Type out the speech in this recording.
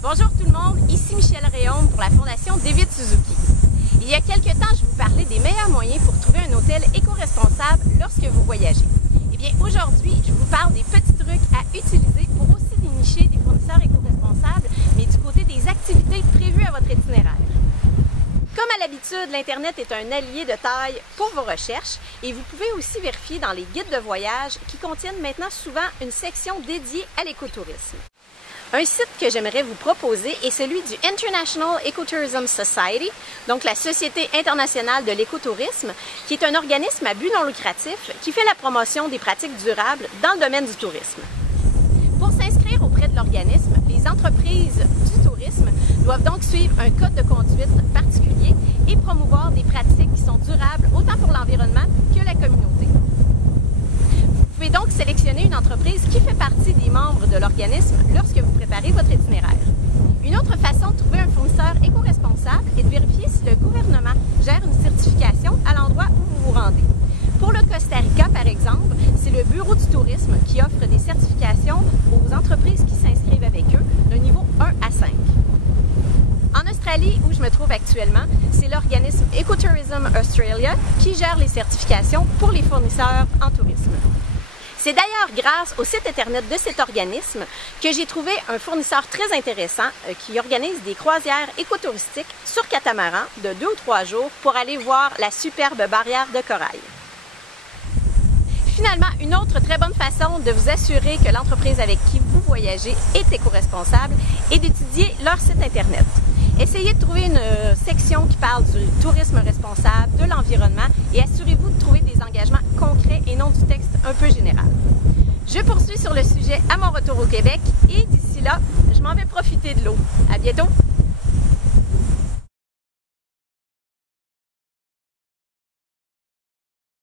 Bonjour tout le monde, ici Michel Réaume pour la Fondation David Suzuki. Il y a quelques temps, je vous parlais des meilleurs moyens pour trouver un hôtel éco-responsable lorsque vous voyagez. Eh bien, aujourd'hui, je vous parle des petits trucs à utiliser pour aussi dénicher des fournisseurs éco-responsables, mais du côté des activités prévues à votre itinéraire. Comme à l'habitude, l'Internet est un allié de taille pour vos recherches et vous pouvez aussi vérifier dans les guides de voyage qui contiennent maintenant souvent une section dédiée à l'écotourisme. Un site que j'aimerais vous proposer est celui du International Ecotourism Society, donc la Société internationale de l'écotourisme, qui est un organisme à but non lucratif qui fait la promotion des pratiques durables dans le domaine du tourisme. Pour s'inscrire auprès de l'organisme, les entreprises du tourisme doivent donc suivre un code de conduite particulier et promouvoir des pratiques qui sont durables autant pour l'environnement que la communauté. Vous pouvez donc sélectionner une entreprise qui fait partie des membres de l'organisme lorsque vous préparez votre itinéraire. Une autre façon de trouver un fournisseur éco-responsable est de vérifier si le gouvernement gère une certification à l'endroit où vous vous rendez. Pour le Costa Rica, par exemple, c'est le Bureau du tourisme qui offre des certifications aux entreprises qui s'inscrivent avec eux d'un niveau 1 à 5. En Australie, où je me trouve actuellement, c'est l'organisme Ecotourism Australia qui gère les certifications pour les fournisseurs en tourisme. C'est d'ailleurs grâce au site internet de cet organisme que j'ai trouvé un fournisseur très intéressant qui organise des croisières écotouristiques sur catamaran de 2 ou 3 jours pour aller voir la superbe barrière de corail. Finalement, une autre très bonne façon de vous assurer que l'entreprise avec qui vous voyagez est éco-responsable est d'étudier leur site internet. Essayez de trouver une section qui parle du tourisme responsable, de l'environnement et assurez-vous de trouver des engagements concrets et non du texte un peu général. Je poursuis sur le sujet à mon retour au Québec et d'ici là, je m'en vais profiter de l'eau. À bientôt!